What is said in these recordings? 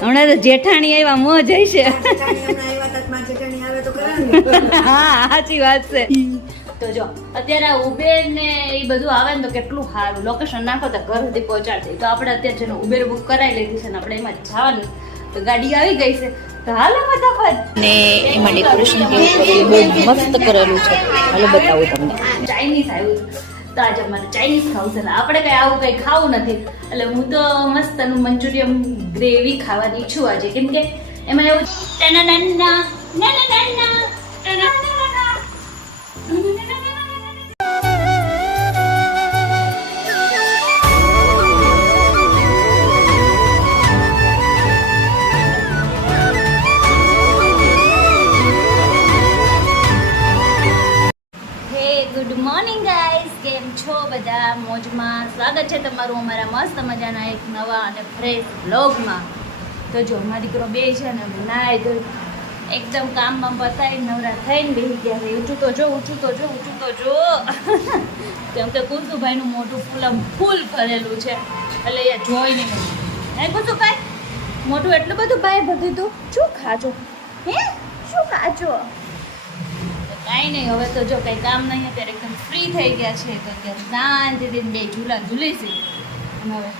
હમણાં તો જેઠાણી આવ્યા મોજ હશે. હા સાચી વાત છે. તો જો અત્યારે ઉબેર ને એ બધું આવે ને તો કેટલું સારું લોકેશન નાખો તો ઘર સુધી પહોંચાડી દે. તો આપણે અત્યારે જેને ઉબેર બુક કરાવી લીધી છે ને આપણે એમાં જવાનું. તો ગાડી આવી ગઈ છે તો હાલો ફટાફટ. ને એમાં ડેકોરેશન કેવું બહુ મસ્ત કરેલું છે. હાલો બતાવું તમને. ચાઇનીઝ આવ્યું તો આજે અમારે ચાઇનીઝ ખાવું છે. આપણે કઈ આવું કઈ ખાવું નથી એટલે હું તો મસ્ત એનું મંચુરિયન ગ્રેવી ખાવાની ઈચ્છું આજે. કેમ કે એમાં એવું ગુડ મોર્નિંગ ગાઈસ, કેમ છો બધા? મોજમાં. સ્વાગત છે તમારું અમારા મસ્ત મજાના એક નવા અને ફ્રેશ બ્લોગમાં. તો જો મારા દીકરો બે છે ને નાય તો એકદમ કામમાં બતાવી નવરા થઈને બેસી ગયા છે. ઊંચું તો જો કેમ કે કુસુભાઈનું મોટું ફૂલ ભરેલું છે એટલે એ જોઈ નહીં મળ્યું. હે કુસુભાઈ, મોટું એટલું બધું ભાઈ બધું તું શું ખાજો? શું ખાજો? કાંઈ નહીં, હવે તો જો કંઈ કામ નહીં અત્યારે એકદમ ફ્રી થઈ ગયા છે તો અત્યારે શાંતિથી બે ઝૂલા ઝૂલીશું. અને હવે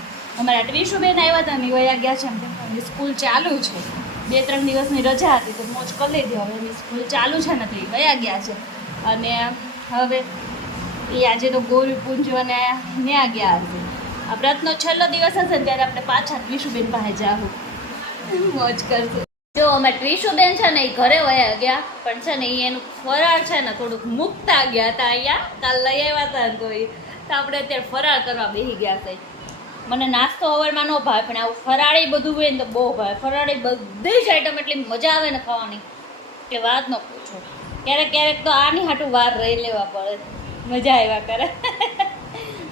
અમારા ટ્વીશુબેન આવ્યા હતા ને વયા ગયા છે. એમ સ્કૂલ ચાલુ છે, 2-3 દિવસની રજા હતી તો મોજ કરી લીધી. હવે એની સ્કૂલ ચાલુ છે ને તો એ વયા ગયા છે. અને હવે એ આજે તો ગૌરી પૂંજવાને ન્યા ગયા હશે. આ વ્રતનો છેલ્લો દિવસ હશે ને ત્યારે આપણે પાછા ટ્વીશુબેન પાસે જાવું, મોજ કરશું. જો અમે ટ્વીશુબેન છે ને એ ઘરે વયા ગયા પણ છે ને એનું ફરાળ છે ને થોડુંક મૂકતા ગયા હતા અહીંયા. કાલ લઈ આવ્યા હતા તો આપણે અત્યારે ફરાળ કરવા બેસી ગયા હતા. મને નાસ્તો હવારમાં ન ભાવે પણ આવું ફરાળી બધું હોય ને તો બહુ ભાવે. ફરાળી બધી જ આઈટમ એટલી મજા આવે ને ખાવાની કે વાત ન પૂછો. ક્યારેક ક્યારેક તો આની હાટું વાર રહી લેવા પડે, મજા આવ્યા કરે.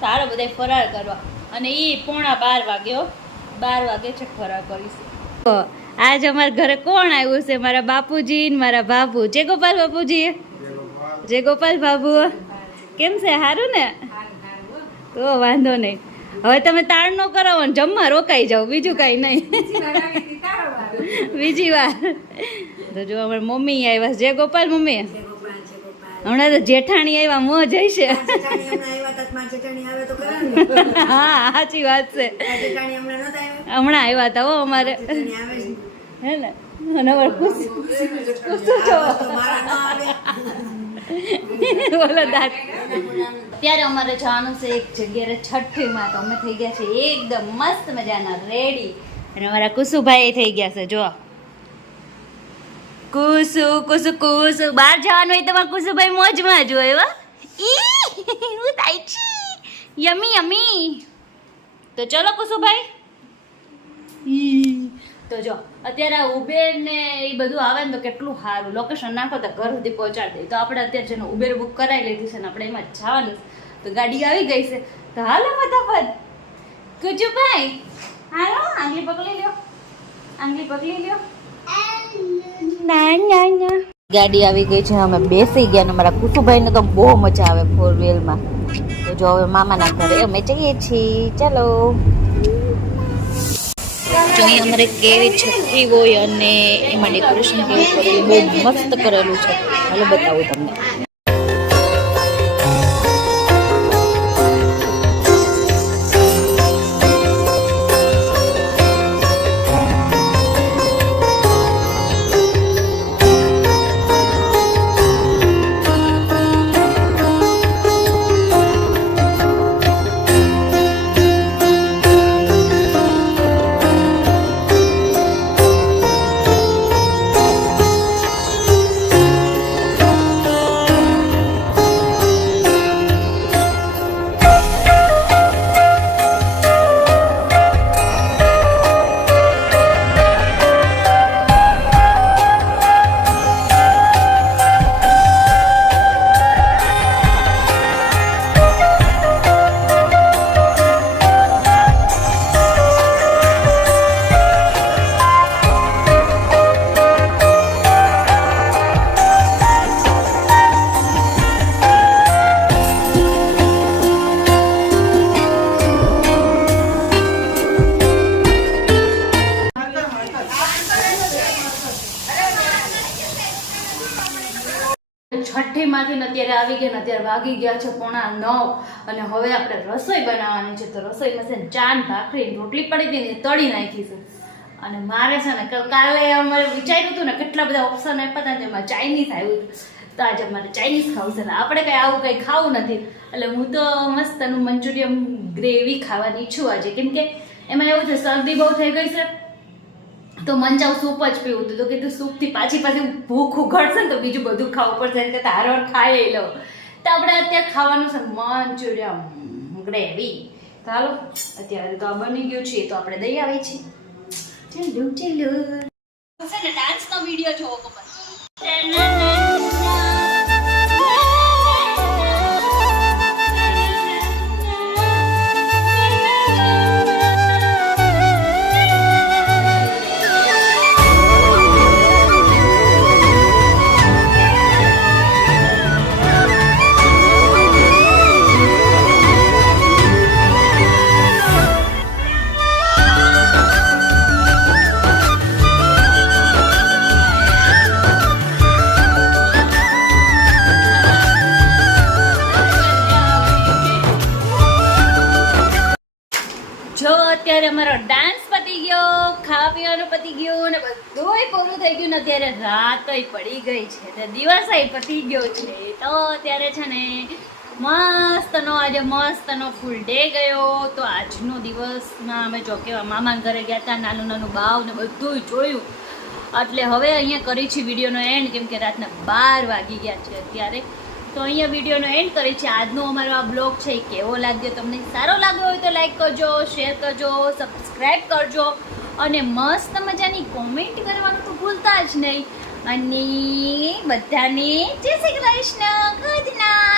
સારો બધા ફરાળ કરવા. અને એ 11:15 વાગે છે ફરાળ કરીશું. આજ અમારા ઘરે કોણ આવ્યું છે? મારા બાપુજી ને મારા બાબુ. જય ગોપાલ બાપુજી, જય ગોપાલ બાબુ. કેમ છે? સારું ને? તો વાંધો નહીં. હવે તમે તાળ ન કરાવો ને જમવા રોકાઈ જાઓ, બીજું કાંઈ નહીં. બીજી વાર તો જો અમારા મમ્મી આવ્યા. જય ગોપાલ મમ્મી. હમણાં તો જેઠાણી આવ્યા મોજ હશે. હા સાચી વાત છે. હમણાં આવ્યા હતા હો અમારે, હે ને? અને બોલો દાદ. ત્યારે અમારે જવાનું છે એક જગ્યાએ છઠ્ઠીમાં. તો અમે થઈ ગયા છે એકદમ મસ્ત મજાના રેડી. અને અમારા કુસુભાઈ થઈ ગયા છે. જો કુસુ બહાર જવાનું હોય તમારે કુસુભાઈ મોજમાં જ હોય. યમી યમી. તો ચલો કુસુભાઈ. તો જો અત્યારે ઉબેર ને એ બધું આવે ને તો કેટલું સારું લોકેશન નાખો તો ઘર સુધી પહોંચાડી દે. તો આપણે અત્યારે જેને ઉબેર બુક કરાવી લીધી છે ને આપણે એમાં જવાનું. તો ગાડી આવી ગઈ છે તો હાલો ફટાફટ. કુજુભાઈ હાલો, આંગળી પકડી લ્યો, આંગળી પકડી લ્યો. ગાડી આવી ગઈ છે, અમે બેસી ગયા. ને મારા કુસુભાઈ ને તો બહુ મજા આવે 4-wheelમાં. તો જો હવે મામાના ઘરે અમે જઈએ છીએ. ચાલો. જો અહીં અમારે કેવી છઠ્ઠી હોય અને એમાં ડેકોરેશન કેવું કરેલું બહુ મસ્ત કરેલું છે. હાલો બતાવું તમને. નોકરીમાંથી ને અત્યારે આવી ગયા ને અત્યારે વાગી ગયા છે 8:45 અને હવે આપણે રસોઈ બનાવવાની છે. તો રસોઈમાં છે ને ચા ને ભાખરી ને રોટલી પડી હતી ને તળી નાખીશું. અને મારે છે ને કાલે અમારે વિચાર્યું હતું ને કેટલા બધા ઓપ્શન આપ્યા હતા તેમાં ચાઇનીઝ આવ્યું હતું. તો આજે અમારે ચાઇનીઝ ખાવું છે ને આપણે કંઈ આવું કંઈ ખાવું નથી. એટલે હું તો મસ્ત એનું મંચુરિયન ગ્રેવી ખાવાની ઈચ્છું આજે, કેમ કે એમાં એવું છે શરદી બહુ થઈ ગઈ છે તો મંચાવ સૂપ જ પીવું હતું. તો કીધું સૂપથી પાછી ભૂખ ઉઘડશે ને તો બીજું બધું ખાવું પડશે કે તારો ખાઈ લો. તો આપણે અત્યારે ખાવાનું છે મંચુરિયન ગ્રેવી. તો હાલો અત્યારે તો આ બની ગયું છે તો આપણે દઈ આવી છીએ. ચલો ચલો છે ને ડાન્સનો વિડીયો જોવો ખબર. અત્યારે અમારો ડાન્સ પતી ગયો, ખાવા પીવાનું પતી ગયું ને બધુંય પૂરું થઈ ગયું ને અત્યારે રાતય પડી ગઈ છે ને દિવસય પતી ગયો છે. તો અત્યારે છે ને આજે મસ્તનો ફૂલ ડે ગયો. તો આજનો દિવસમાં અમે જો કેવા મામાના ઘરે ગયા હતા, નાનું નાનું બાવ ને બધું જોયું. એટલે હવે અહીંયા કરી છે વિડીયોનો એન્ડ, કેમ કે રાતના 12 વાગી ગયા છે અત્યારે. તો અહીંયા વિડીયોનો એન્ડ કરી છે. આજનો અમારો આ બ્લોગ છે એ કેવો લાગ્યો તમને? સારો લાગ્યો હોય તો લાઈક કરજો, શેર કરજો, સબસ્ક્રાઈબ કરજો અને મસ્ત મજાની કોમેન્ટ કરવાનું તો ભૂલતા જ નહીં. અને બધાને જય શ્રી કૃષ્ણ, ગુડ નાઇટ.